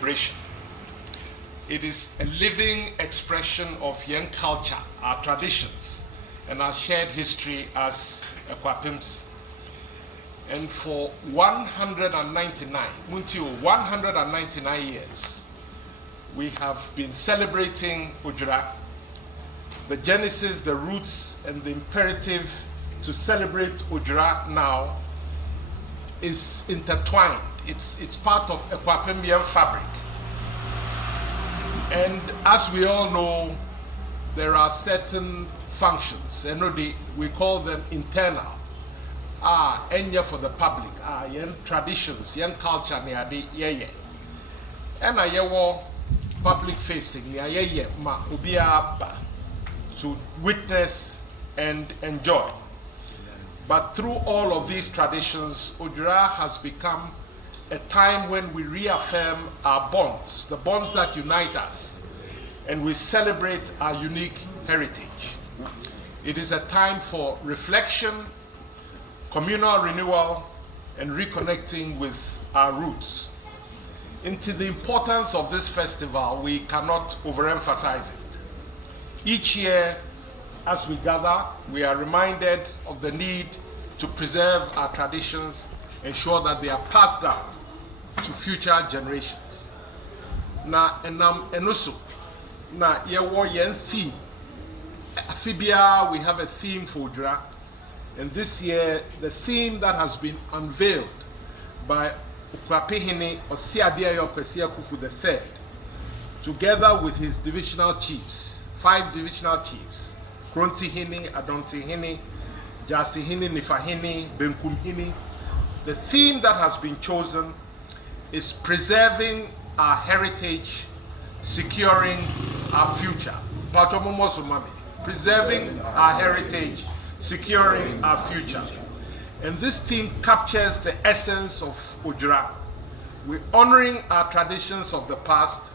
celebration. It is a living expression of young culture, our traditions, and our shared history as Akuapems. And for 199 years, we have been celebrating Odwira. The genesis, the roots, and the imperative to celebrate Odwira now is intertwined. It's part of Akuapemian fabric. And as we all know, there are certain functions, and we call them internal. Enya for the public, yen traditions, yen culture, and public facing, ma ubiaba to witness and enjoy. But through all of these traditions, Odwira has become a time when we reaffirm our bonds, the bonds that unite us, and we celebrate our unique heritage. It is a time for reflection, communal renewal, and reconnecting with our roots. Into the importance of this festival, we cannot overemphasize it. Each year, as we gather, we are reminded of the need to preserve our traditions, ensure that they are passed down to future generations. Na enam enoso na yewo yen theme. Afibia, we have a theme for Odwira, and this year the theme that has been unveiled by Okuapehene Osiadia Kufu III, together with his divisional chiefs, 5 divisional chiefs, Krontihene, Adontihene, Jasihene, Nifahene, Benkumhene. The theme that has been chosen is preserving our heritage, securing our future. Preserving our heritage, securing our future. And this theme captures the essence of Odwira. We're honoring our traditions of the past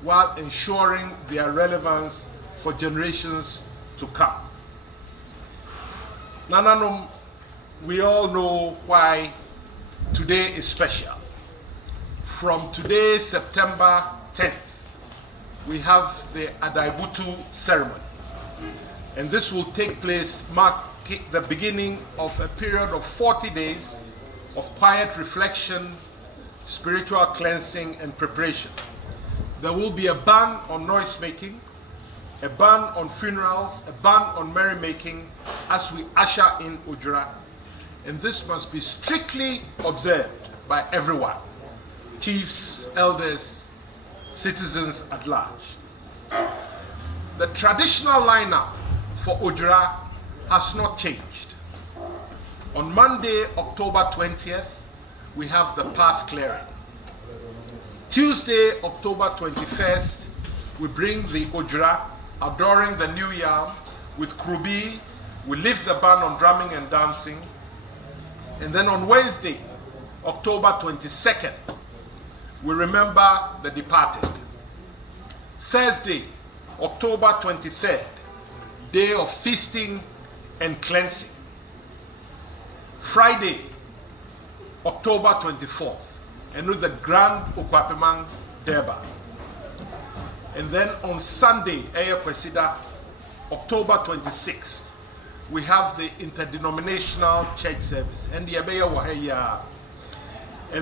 while ensuring their relevance for generations to come. Nananom, we all know why today is special. From today, September 10th, we have the Adaibutu ceremony. And this will take place, mark the beginning of a period of 40 days of quiet reflection, spiritual cleansing, and preparation. There will be a ban on noise making, a ban on funerals, a ban on merrymaking as we usher in Odwira. And this must be strictly observed by everyone, chiefs, elders, citizens at large. The traditional lineup for Odwira has not changed. On Monday, October 20th, we have the path clearing. Tuesday, October 21st, we bring the Odwira, adoring the new yam with Krubi. We lift the ban on drumming and dancing. And then on Wednesday, October 22nd, we remember the departed. Thursday, October 23rd, day of feasting and cleansing. Friday, October 24th, and with the Grand Okuapem Derba. And then on Sunday, October 26th, we have the interdenominational church service. And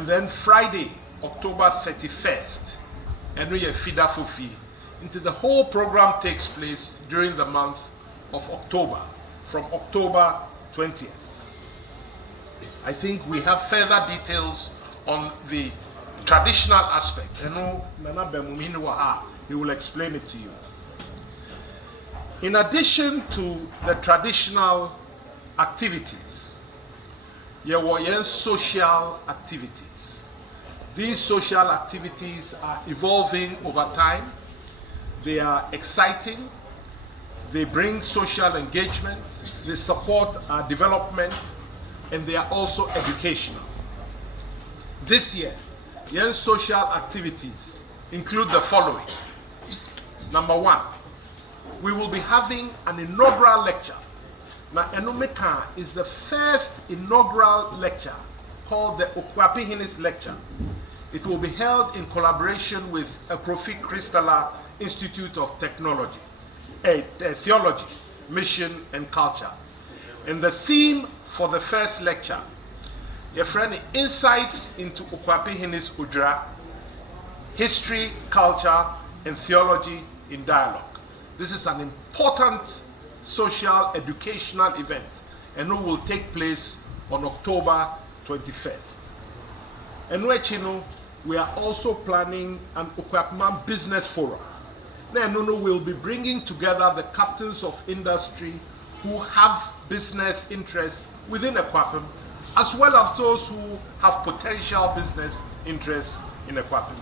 then Friday, October 31st, and we have Fida Fufi. Until the whole program takes place during the month of October, from October 20th. I think we have further details on the traditional aspect. He will explain it to you. In addition to the traditional activities, there were social activities. These social activities are evolving over time. They are exciting. They bring social engagement. They support our development, and they are also educational. This year, young social activities include the following. Number 1, we will be having an inaugural lecture. Now, Enomeka is the first inaugural lecture called the Okuapehene's lecture. It will be held in collaboration with Kofi Christala Institute of Technology, Theology, Mission and Culture. And the theme for the first lecture, your friend, Insights into Okuapehene's Odwira, History, Culture and Theology in Dialogue. This is an important social educational event, and it will take place on October 21st. And we are also planning an Okuapem business forum. Now, we'll be bringing together the captains of industry who have business interests within Akuapem, as well as those who have potential business interests in Akuapem.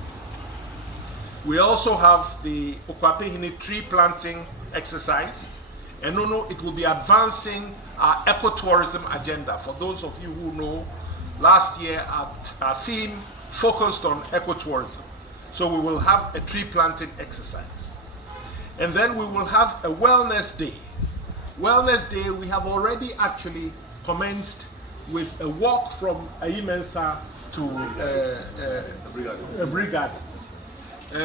We also have the Okuapehene tree planting exercise, and it will be advancing our ecotourism agenda. For those of you who know, last year our theme focused on ecotourism. So we will have a tree planting exercise. And then we will have a wellness day. Wellness day, we have already actually commenced with a walk from Ayimensa to Brigade.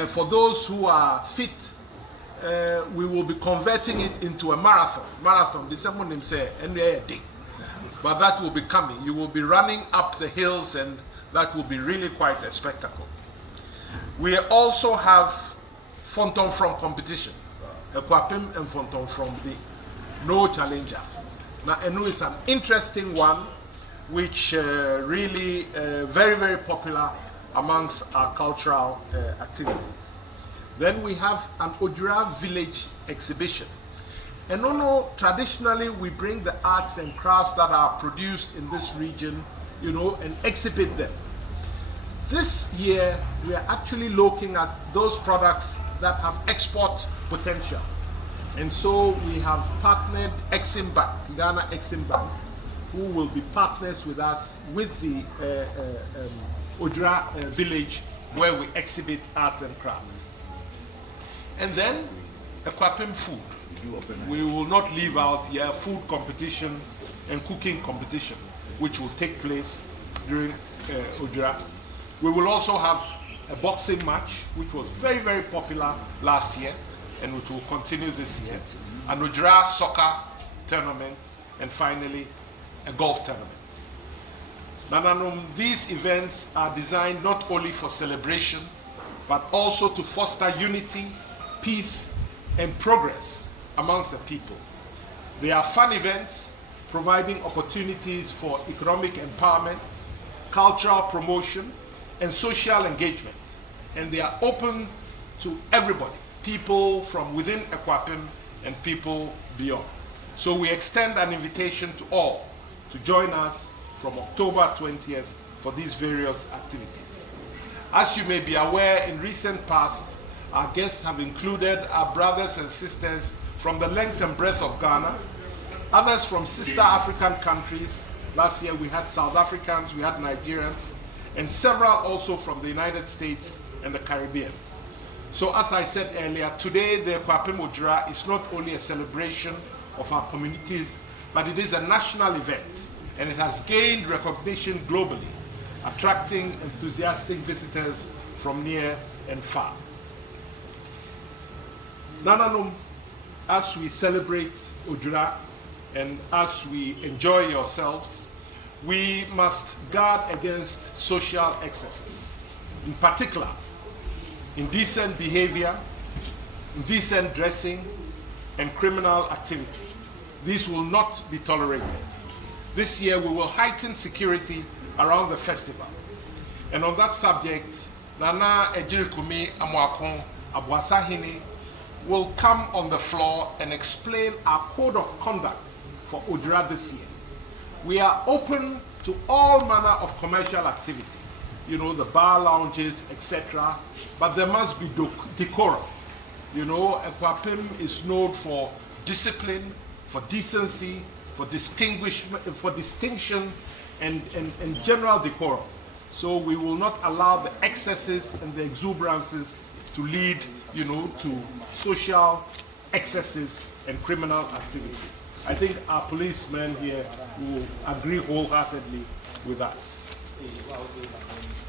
For those who are fit, we will be converting it into a marathon. Marathon, the someone name say, a day. But that will be coming. You will be running up the hills, and that will be really quite a spectacle. We also have Fonton from competition. Akuapem and Fonton from the No Challenger. Now, Enu is an interesting one, which really very, very popular amongst our cultural activities. Then we have an Odwira village exhibition. And traditionally we bring the arts and crafts that are produced in this region, and exhibit them. This year we are actually looking at those products that have export potential. And so we have partnered Exim Bank, Ghana Exim Bank, who will be partners with us with the Odwira village, where we exhibit art and crafts. And then Akuapem food. We will not leave out food competition and cooking competition, which will take place during Odwira. We will also have a boxing match, which was very, very popular last year, and which will continue this year. An Odwira soccer tournament, and finally a golf tournament. These events are designed not only for celebration, but also to foster unity, peace, and progress amongst the people. They are fun events, providing opportunities for economic empowerment, cultural promotion, and social engagement. And they are open to everybody, people from within Akuapem and people beyond. So we extend an invitation to all to join us from October 20th for these various activities. As you may be aware, in recent past, our guests have included our brothers and sisters from the length and breadth of Ghana, others from sister African countries. Last year we had South Africans, we had Nigerians, and several also from the United States and the Caribbean. So as I said earlier, today the Akuapem Odwira is not only a celebration of our communities, but it is a national event, and it has gained recognition globally, attracting enthusiastic visitors from near and far. Nananom, as we celebrate Odwira and as we enjoy yourselves, we must guard against social excesses, in particular indecent behavior, indecent dressing, and criminal activity. These will not be tolerated. This year we will heighten security around the festival. And on that subject, Nana Ejirikumi Amuakon Abuasahini will come on the floor and explain our code of conduct for Odwira this year. We are open to all manner of commercial activity, the bar lounges, etc. But there must be decorum. Akuapem is known for discipline, for decency, for distinction, and general decorum. So we will not allow the excesses and the exuberances to lead, to social excesses and criminal activity. I think our policemen here will agree wholeheartedly with us.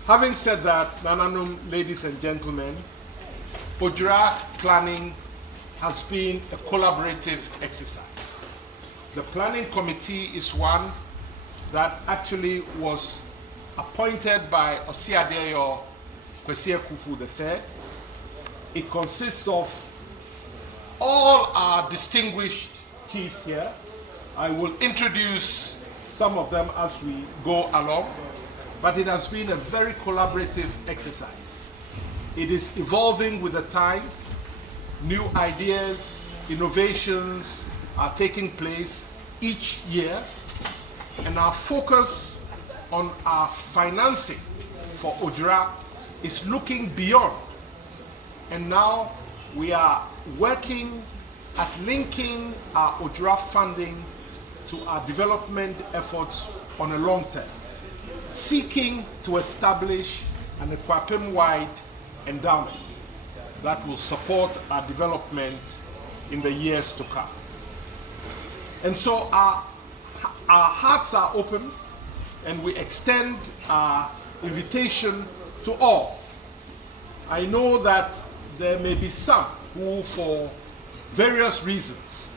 Having said that, Nananum, ladies and gentlemen, Odwira planning has been a collaborative exercise. The planning committee is one that actually was appointed by Osiadeyo Kwesi Kufu III. It consists of all our distinguished chiefs here. I will introduce some of them as we go along, but it has been a very collaborative exercise. It is evolving with the times. New ideas, innovations are taking place each year, and our focus on our financing for Odwira is looking beyond. And now we are working at linking our Odwira funding to our development efforts on a long term, seeking to establish an Akuapem-wide endowment that will support our development in the years to come. And so our hearts are open, and we extend our invitation to all. I know that there may be some who, for various reasons,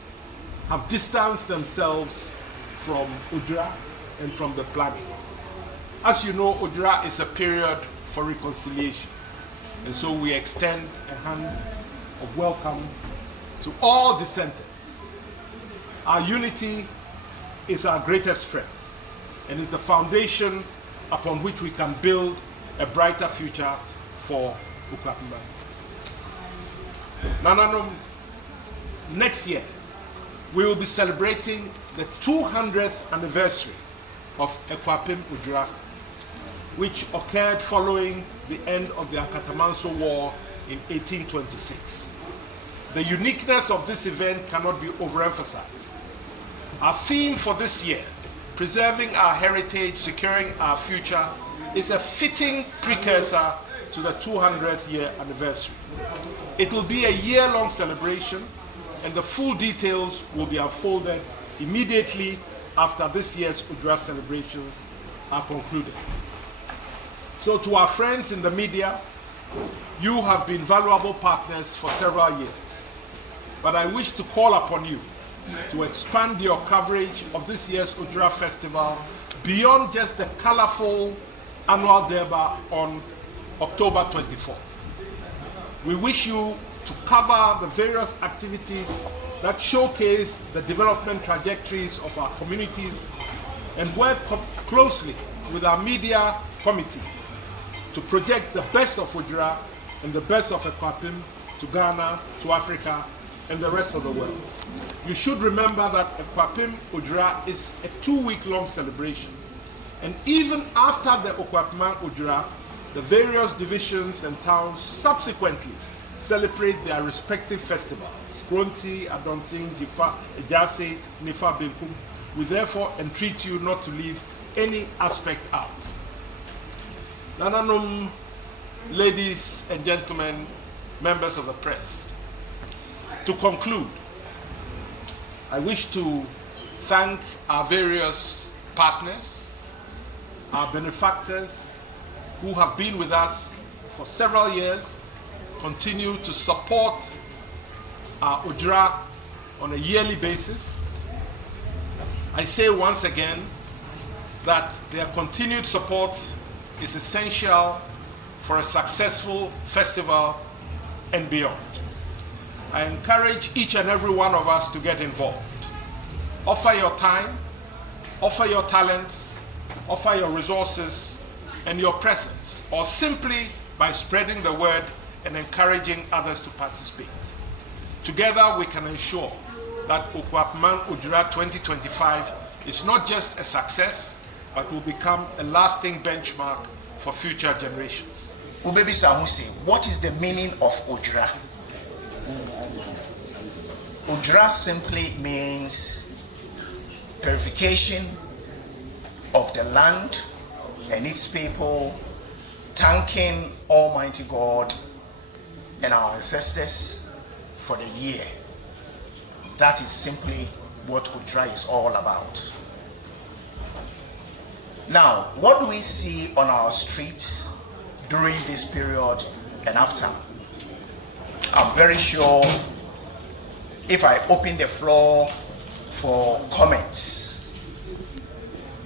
have distanced themselves from Odwira and from the planning. As you know, Odwira is a period for reconciliation, and so we extend a hand of welcome to all dissenters. Our unity is our greatest strength and is the foundation upon which we can build a brighter future for Okuapehene. Nananum, next year we will be celebrating the 200th anniversary of Akuapem Odwira, which occurred following the end of the Akatamanso War in 1826. The uniqueness of this event cannot be overemphasized. Our theme for this year, preserving our heritage, securing our future, is a fitting precursor to the 200th year anniversary. It will be a year-long celebration, and the full details will be unfolded immediately after this year's Odwira celebrations are concluded. So to our friends in the media, you have been valuable partners for several years, but I wish to call upon you to expand your coverage of this year's Odwira Festival beyond just the colorful annual Durbar on October 24th. We wish you to cover the various activities that showcase the development trajectories of our communities and work closely with our media committee to project the best of Odwira and the best of Akuapem to Ghana, to Africa, and the rest of the world. You should remember that Akuapem Odwira is a 2-week-long celebration. And even after the Okuapem Odwira, the various divisions and towns subsequently celebrate their respective festivals. Gronti, Adonting, Jifa, Ejase, Nifa, Benkum. We therefore entreat you not to leave any aspect out. Nananum, ladies and gentlemen, members of the press, to conclude, I wish to thank our various partners, our benefactors who have been with us for several years, continue to support our Odwira on a yearly basis. I say once again that their continued support is essential for a successful festival and beyond. I encourage each and every one of us to get involved. Offer your time, offer your talents, offer your resources and your presence, or simply by spreading the word and encouraging others to participate. Together we can ensure that Okuapem Odwira 2025 is not just a success, but will become a lasting benchmark for future generations. Ubebi Samusi, what is the meaning of Odwira? Odwira simply means purification of the land and its people, thanking Almighty God and our ancestors for the year. That is simply what Odwira is all about. Now, what do we see on our streets during this period and after. I'm very sure if I open the floor for comments,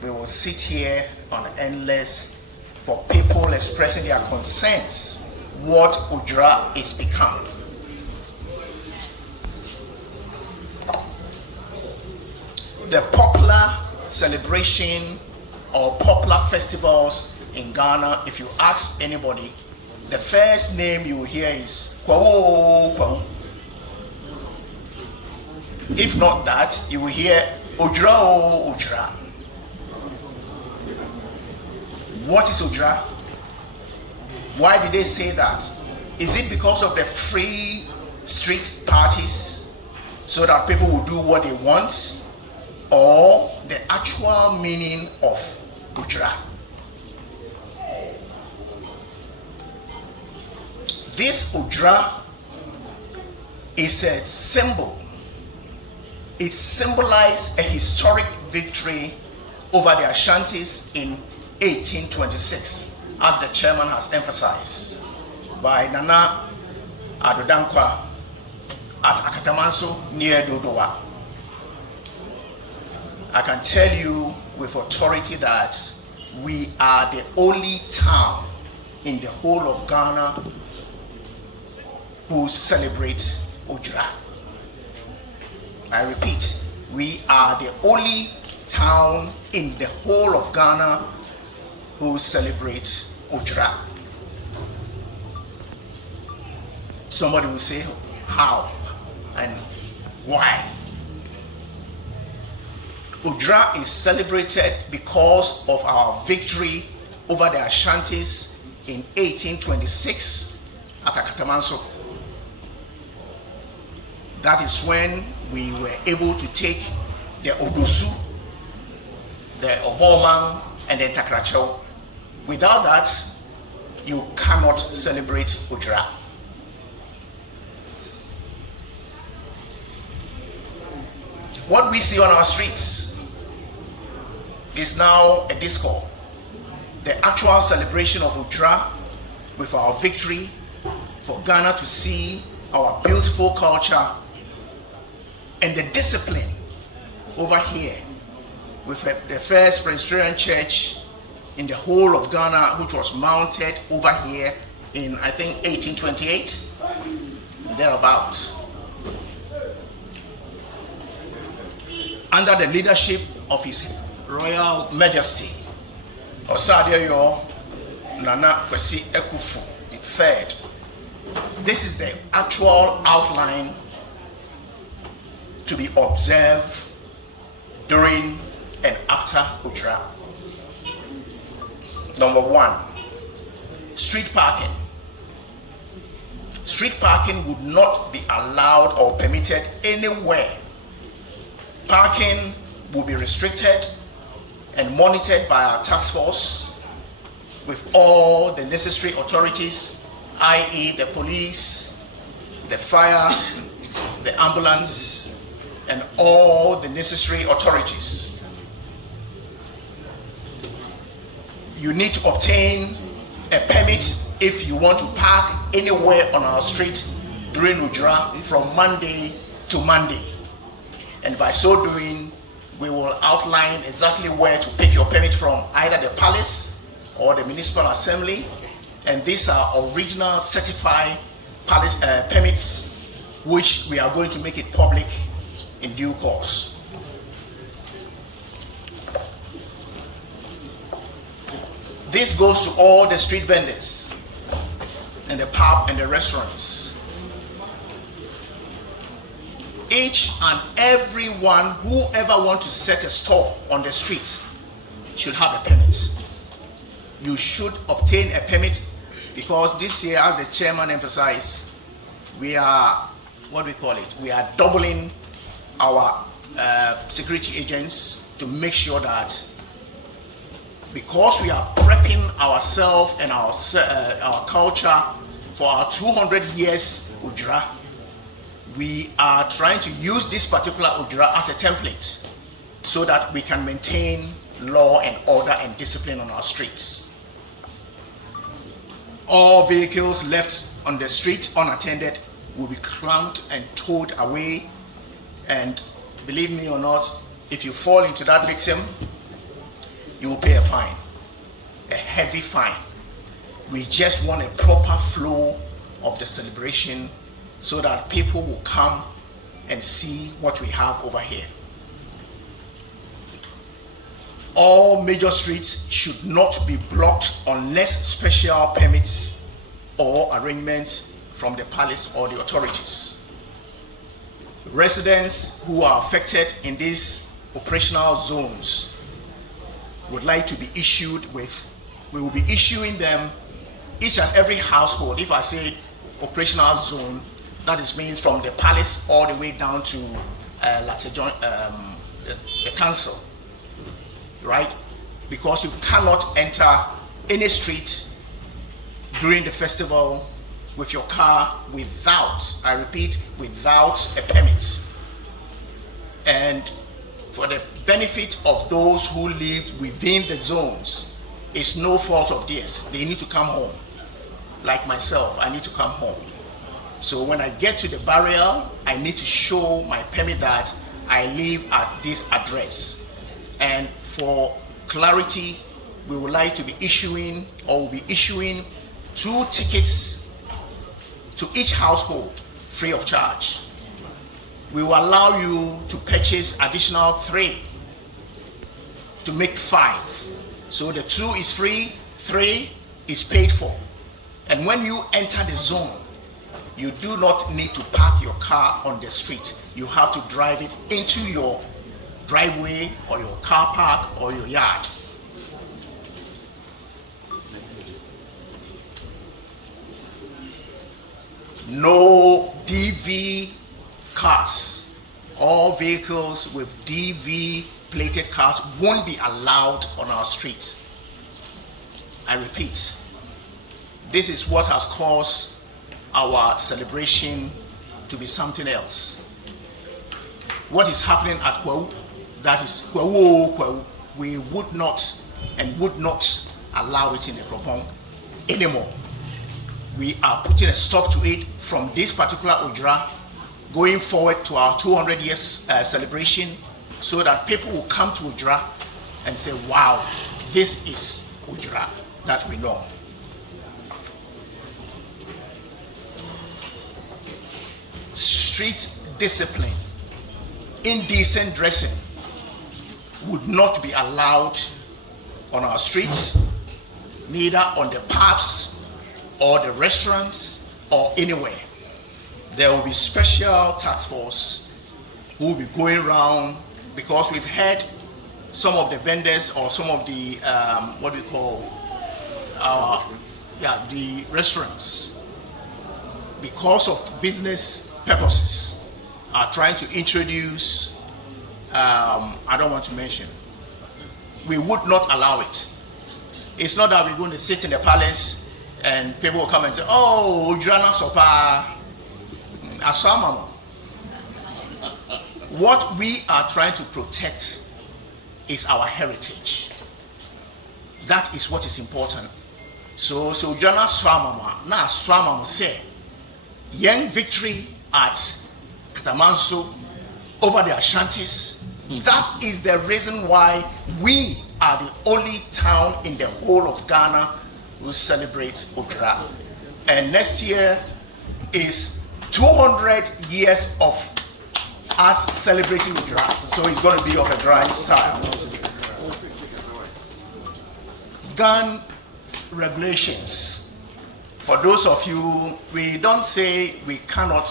we will sit here on endless for people expressing their concerns what Odwira is become. The popular celebration or popular festivals in Ghana, if you ask anybody, the first name you will hear is Kwawo Kwawo. If not that, you will hear Odwira o Odwira. What is Odwira? Why did they say that? Is it because of the free street parties so that people will do what they want? Or the actual meaning of Odwira? This Odwira is a symbol. It symbolized a historic victory over the Ashantis in 1826, as the chairman has emphasized, by Nana Addo Dankwa at Akatamanso near Dodowa. I can tell you with authority that we are the only town in the whole of Ghana who celebrate Odwira. I repeat, we are the only town in the whole of Ghana who celebrate Odwira. Somebody will say, how and why? Odwira is celebrated because of our victory over the Ashantis in 1826 at Akatamanso. That is when we were able to take the Odosu, the Obomang, and the Takracho. Without that, you cannot celebrate Odwira. What we see on our streets is now a discord. The actual celebration of Odwira with our victory, for Ghana to see our beautiful culture and the discipline over here with the first Presbyterian church in the whole of Ghana, which was mounted over here in, I think, 1828, thereabout. Under the leadership of His Royal Majesty, Osadeyo Nana Kwesi Ekufu III. This is the actual outline to be observed during and after Odwira. Number one, street parking. Street parking would not be allowed or permitted anywhere. Parking will be restricted and monitored by our task force with all the necessary authorities, i.e. the police, the fire, the ambulance, and all the necessary authorities. You need to obtain a permit if you want to park anywhere on our street during Odwira from Monday to Monday. And by so doing, we will outline exactly where to pick your permit from, either the palace or the municipal assembly. And these are original certified palace permits, which we are going to make it public in due course. This goes to all the street vendors and the pub and the restaurants. Each and every one, whoever wants to set a store on the street, should have a permit. You should obtain a permit, because this year, as the chairman emphasized, we are, we are doubling our security agents to make sure that, because we are prepping ourselves and our culture for our 200 years Odwira, we are trying to use this particular Odwira as a template so that we can maintain law and order and discipline on our streets. All vehicles left on the street unattended will be clamped and towed away. And believe me or not, if you fall into that victim, you will pay a fine, a heavy fine. We just want a proper flow of the celebration so that people will come and see what we have over here. All major streets should not be blocked unless special permits or arrangements from the palace or the authorities. Residents who are affected in these operational zones would like to be issued with, we will be issuing them, each and every household. If I say operational zone, that is means from the palace all the way down to the council, right? Because you cannot enter any street during the festival with your car without, I repeat, without a permit. And for the benefit of those who live within the zones, it's no fault of theirs. They need to come home. Like myself, I need to come home. So when I get to the barrier, I need to show my permit that I live at this address. And for clarity, we would like to be issuing, or will be issuing 2 tickets to each household free of charge. We will allow you to purchase additional 3 to make 5. So the 2 is free, 3 is paid for. And when you enter the zone, you do not need to park your car on the street. You have to drive it into your driveway or your car park or your yard. No DV cars. All vehicles with DV plated cars won't be allowed on our street. I repeat, this is what has caused our celebration to be something else. What is happening at Kwawu, that is Kwawu, we would not and would not allow it in the Akuapem anymore. We are putting a stop to it from this particular Odwira going forward to our 200 years celebration, so that people will come to Odwira and say, wow, this is Odwira that we know. Street discipline, indecent dressing would not be allowed on our streets, neither on the pubs or the restaurants or anywhere. There will be special task force who will be going around, because we've heard some of the vendors or some of the what we call the restaurants, because of business purposes, are trying to introduce I don't want to mention. We would not allow it. It's not that we're going to sit in the palace and people will come and say, oh, Odwira sopa asamama. What we are trying to protect is our heritage. That is what is important. So Odwira swamama na swamama say young victory at Katamanso over the Ashantis. That is the reason why we are the only town in the whole of Ghana who celebrate Odwira. And next year is 200 years of us celebrating Odwira. So it's going to be of a grand style. Gun regulations. For those of you, we don't say we cannot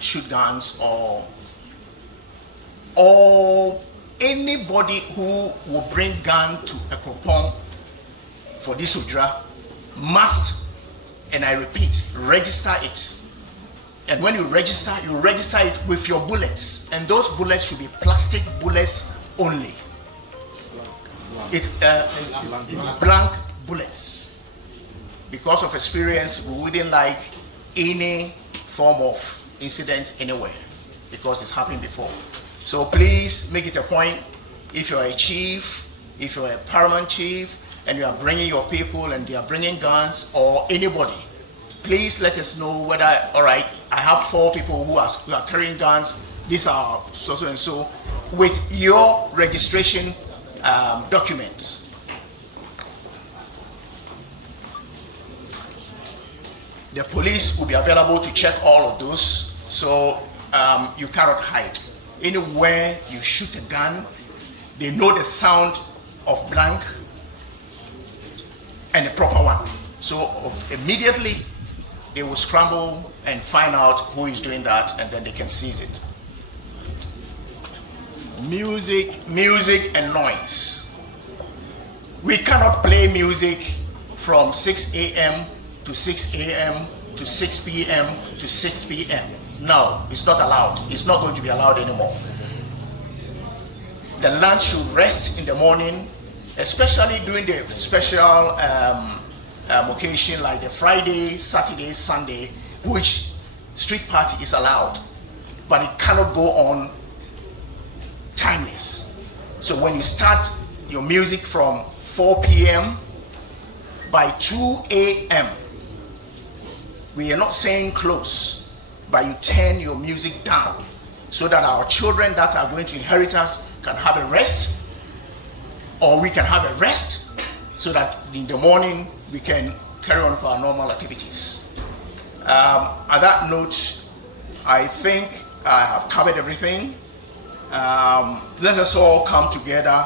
shoot guns or anybody who will bring gun to Akuapem for this Odwira must, and I repeat, register it. And when you register it with your bullets, and those bullets should be plastic bullets only. It's blank bullets. Because of experience, we wouldn't like any form of incident anywhere, because it's happened before. So please make it a point, if you're a chief, if you're a paramount chief, and you are bringing your people and they are bringing guns, or anybody, please let us know whether, all right, I have 4 people who are carrying guns, these are so and so, with your registration documents. The police will be available to check all of those, so you cannot hide. Anywhere you shoot a gun, they know the sound of blank and the proper one. So immediately they will scramble and find out who is doing that, and then they can seize it. Music and noise. We cannot play music from 6 a.m. to 6 a.m. to 6 p.m. to 6 p.m. No, it's not allowed. It's not going to be allowed anymore. The land should rest in the morning, especially during the special occasion like the Friday, Saturday, Sunday, which street party is allowed, but it cannot go on timeless. So when you start your music from 4 p.m., by 2 a.m., we are not saying close, but you turn your music down so that our children that are going to inherit us can have a rest, or we can have a rest so that in the morning we can carry on with our normal activities. At that note, I think I have covered everything. Let us all come together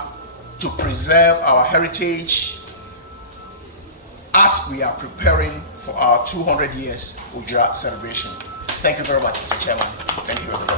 to preserve our heritage as we are preparing for our 200 years Odwira celebration. Thank you very much, Mr. Chairman. Thank you, everybody.